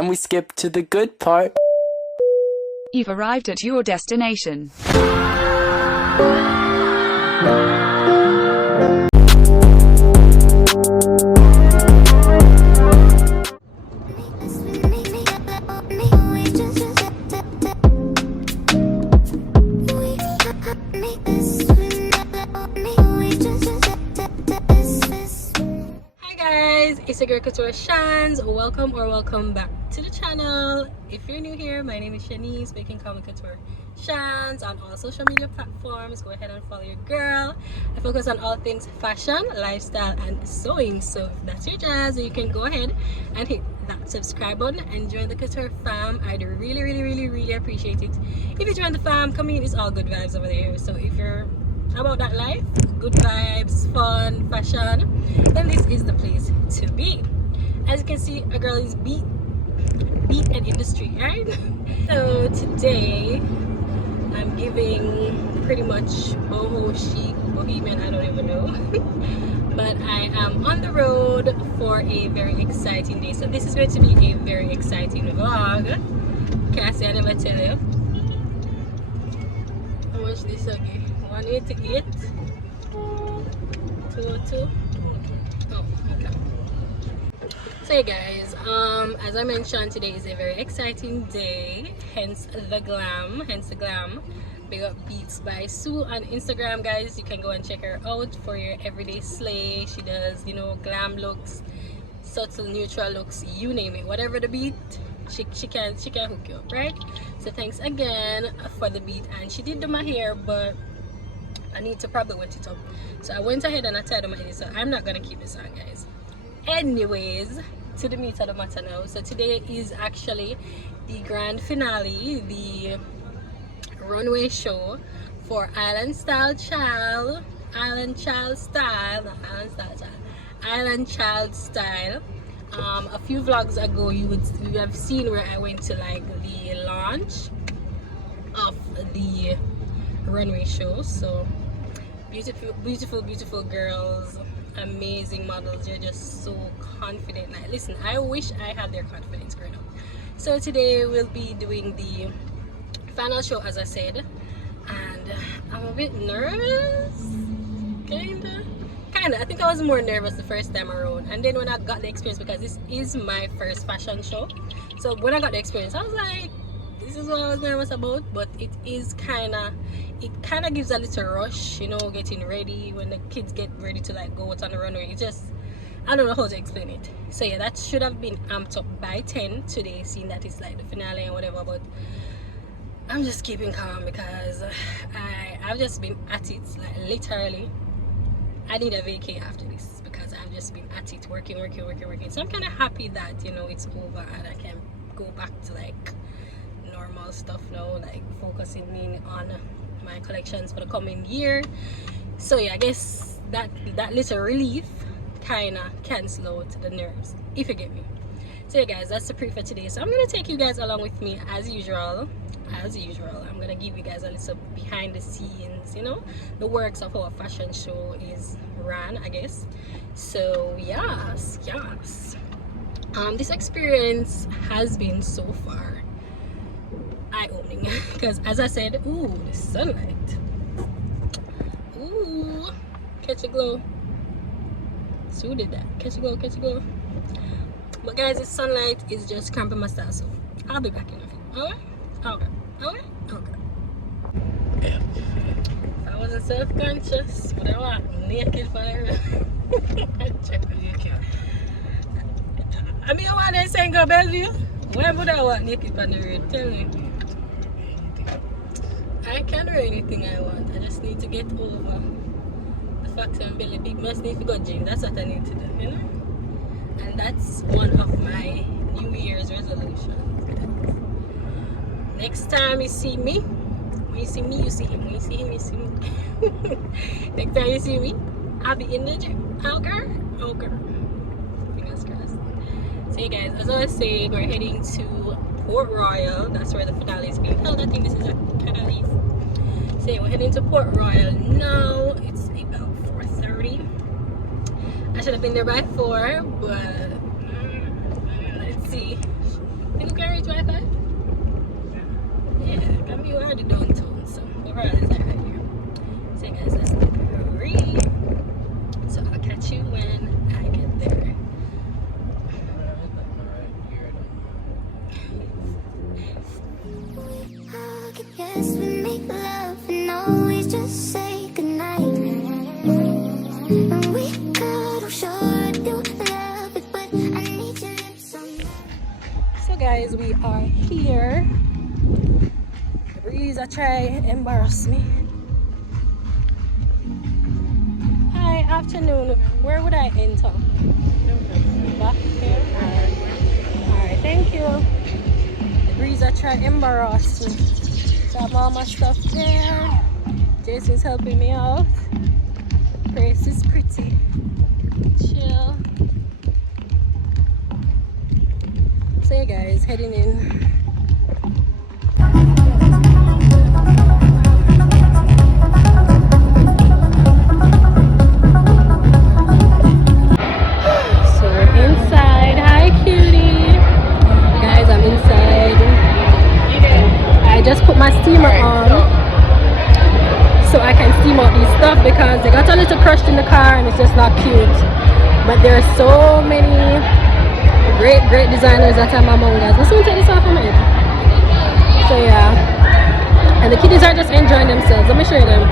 And we skip to the good part. You've arrived at your destination. It's your girl Couture Shanz. Welcome back to the channel. If you're new here, my name is Shanice, but you can call me Couture Shanz on all social media platforms. Go ahead and follow your girl. I focus on all things fashion, lifestyle, and sewing. So if that's your jazz, you can go ahead and hit that subscribe button and join the Couture fam. I'd really appreciate it if you join the fam. Community is all good vibes over there. So if you're about that life, good vibes, fun, fashion, then this is the place to be. As you can see, a girl is beat and in the street, right? So today I'm giving pretty much boho chic, bohemian, I don't even know. But I am on the road for a very exciting day. So this is going to be a very exciting vlog. Can't say I never tell you. How much this again? 188, 202. Oh, okay. So yeah guys, as I mentioned, today is a very exciting day, hence the glam. Big up Beats by Sue on Instagram, guys. You can go and check her out for your everyday slay. She does, you know, glam looks, subtle neutral looks, you name it, whatever the beat, she can hook you up, right? So thanks again for the beat. And she did do my hair, but I need to probably wet it up, so I went ahead and I tied up my hair, so I'm not gonna keep this on, guys. Anyways, to the meat of the matter now. So today is actually the grand finale, the runway show for Island Child Style. A few vlogs ago you have seen where I went to like the launch of the runway show. So beautiful girls, amazing models. They're just so confident. Like, listen, I wish I had their confidence growing up. So today we'll be doing the final show, as I said, and I'm a bit nervous, kinda. I think I was more nervous the first time around, and then when I got the experience, because this is my first fashion show, so when I got the experience I was like, this is what I was nervous about. But it kind of gives a little rush, you know, getting ready when the kids get ready to like go out on the runway. It just, I don't know how to explain it. So yeah, that should have been amped up by 10 today, seeing that it's like the finale and whatever. But I'm just keeping calm because I've just been at it, like literally. I need a vacay after this because I've just been at it, working. So I'm kind of happy that, you know, it's over and I can go back to like normal stuff now, like focusing in on my collections for the coming year. So yeah, I guess that little relief kind of cancel out the nerves, if you get me. So yeah guys, that's the pre for today. So I'm gonna take you guys along with me as usual. I'm gonna give you guys a little behind the scenes, you know, the works of how a fashion show is ran, I guess. So yes, this experience has been so far eye-opening because, as I said, ooh, the sunlight, ooh, catch a glow. So did that, catch a glow. But guys, the sunlight is just cramping my style, so I'll be back in a few. Okay. If I wasn't self-conscious, but I want naked for I mean, I want to say go Bellevue. Why would I want naked on the road? Tell me. I can do anything I want. I just need to get over the fact that I'm belly big. Must need to go gym. That's what I need to do, you know? And that's one of my New Year's resolutions. Next time you see me, when you see me, you see him. When you see him, you see me. Next time you see me, I'll be in the gym. Oh girl. Fingers crossed. So you guys, as I was saying, we're heading to Port Royal. That's where the finale is being held. I think this is a kind of leaf. So yeah, we're heading to Port Royal now. It's about 4:30. I should have been there by 4, but let's see. guys, we are here. The breeze are trying to embarrass me. Hi, afternoon. Where would I enter? Back here? Alright, thank you. The breeze are trying to embarrass me. So I have all my stuff there. Jason's helping me out. The place is pretty. Chill. So yeah guys, heading in. So we're inside. Hi cutie. Guys, I'm inside. I just put my steamer on so I can steam out these stuff because they got a little crushed in the car and it's just not cute. But there are so many great designers that I'm among us. Let's take this off of my head. So yeah, and the kiddies are just enjoying themselves. Let me show you them.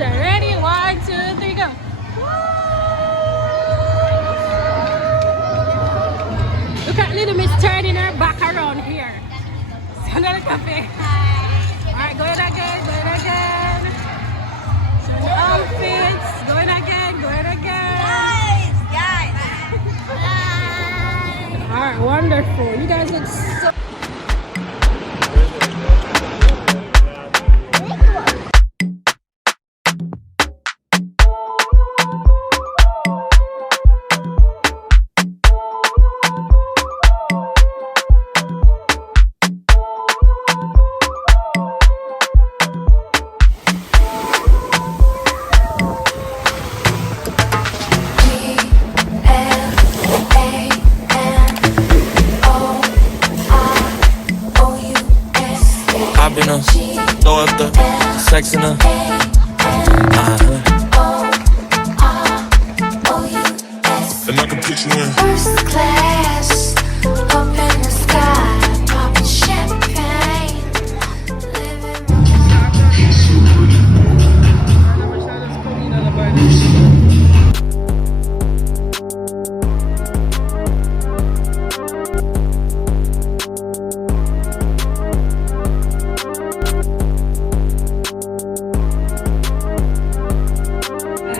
Ready? 1, 2, 3, go. Look at little Miss turning her back around here. So another cafe. Alright, going again. So the outfits, going again. Guys. Alright, wonderful. You guys look so throw up the sex in her. And I can put you in first class, up in the sky, popping champagne,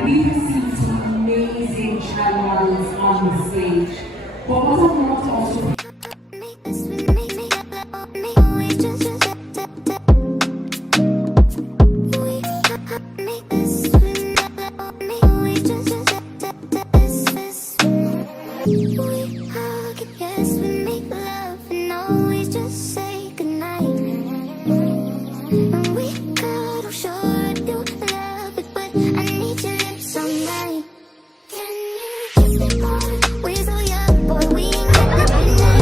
We have seen some amazing child models on the stage, but what I want to also we so young, boy, we ain't got nothing.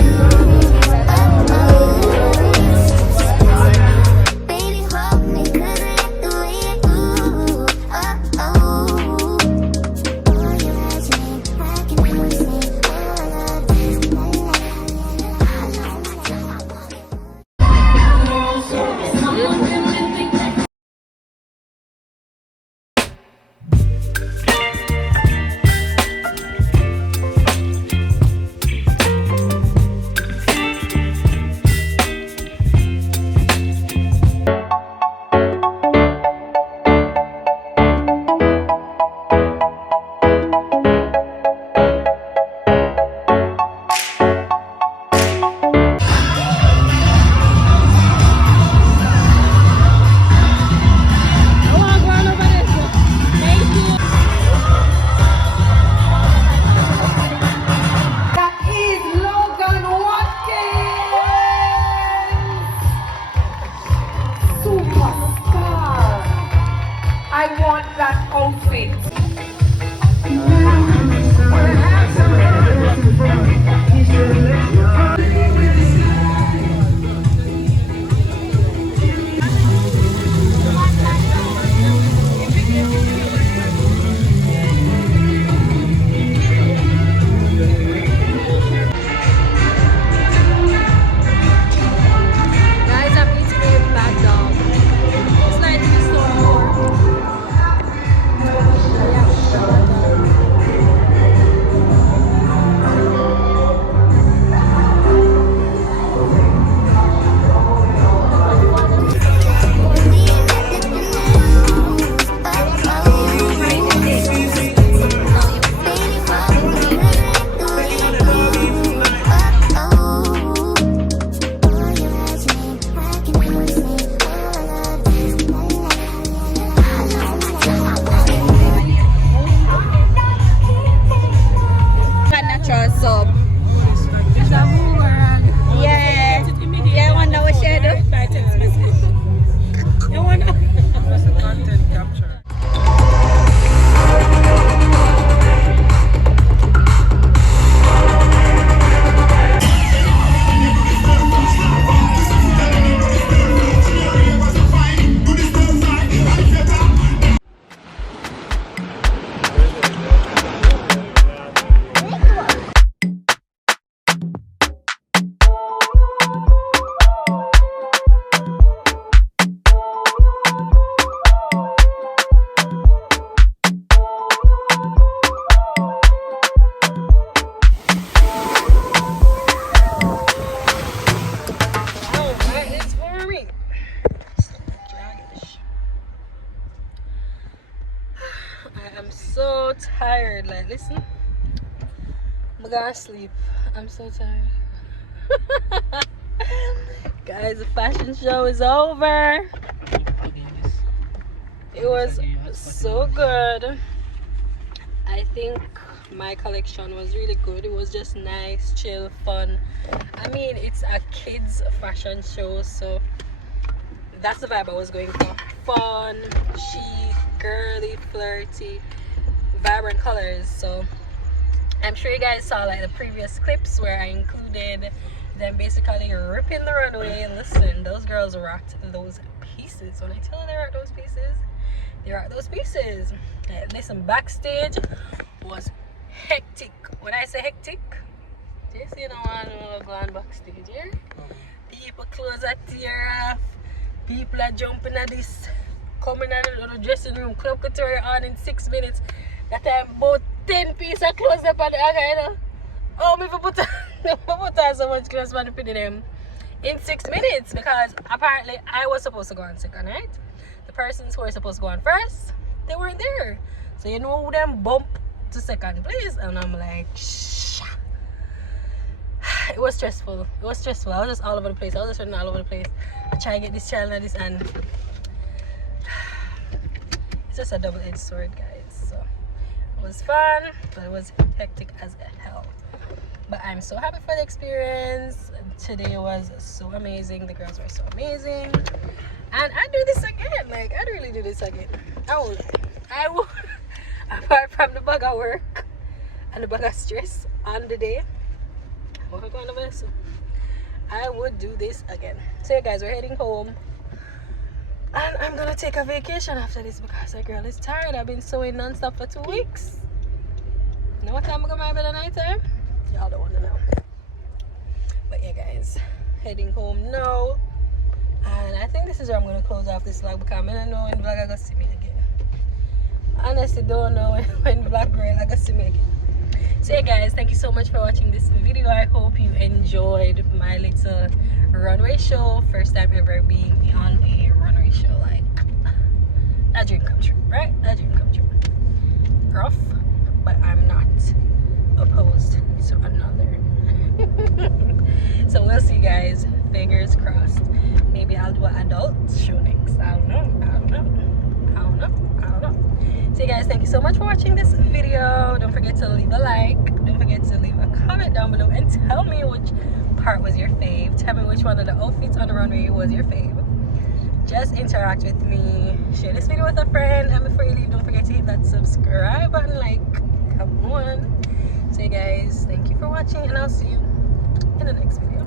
Like, listen, I'm gonna sleep. I'm so tired. Guys, the fashion show is over. It was so good. I think my collection was really good. It was just nice, chill, fun. I mean, it's a kids fashion show, so that's the vibe I was going for. Fun, chic, girly, flirty, vibrant colors. So I'm sure you guys saw like the previous clips where I included them basically ripping the runway. Listen, those girls rocked those pieces. When I tell you they rocked those pieces, they rocked those pieces. Like, listen, backstage was hectic. When I say hectic, just you know, I'm going backstage here. People clothes are tear off. People are jumping at this, coming out of the dressing room. Club Couture on in 6 minutes. That time about 10 pieces of clothes up on the hanger, you know. Oh, me for put on so much clothes on the pin them in 6 minutes, because apparently I was supposed to go on second, right? The persons who were supposed to go on first, they weren't there. So you know who them bump to second place, and I'm like, shh. It was stressful. It was stressful. I was just all over the place. I was just running all over the place. I try to get this child and this, and it's just a double-edged sword, guys. So it was fun, but it was hectic as hell. But I'm so happy for the experience. Today was so amazing. The girls were so amazing, and I do this again. Like, I'd really do this again. I would. Apart from the bag of work and the bag of stress on the day, I would do this again. So yeah, guys, we're heading home, and I'm gonna take a vacation after this because the girl is tired. I've been sewing non-stop for 2 weeks. You know what time I go to my bed at night time? Y'all don't want to know. But yeah, guys, heading home now, and I think this is where I'm gonna close off this vlog, because I don't know when vlog I gonna see me again. Honestly, don't know when vlog girl I gonna see me again. So yeah, guys, thank you so much for watching this video. I hope you enjoyed my little runway show. First time ever being on a runway show. Like, a dream come true, right? A dream come true. Rough, but I'm not opposed to another. So we'll see, guys. Fingers crossed. Maybe I'll do an adult show next. I don't know. So you guys, thank you so much for watching this video. Don't forget to leave a like. Don't forget to leave a comment down below and tell me which part was your fave. Tell me which one of the outfits on the runway was your fave. Just interact with me. Share this video with a friend. And before you leave, don't forget to hit that subscribe button. Like, come on. So you guys, thank you for watching, and I'll see you in the next video.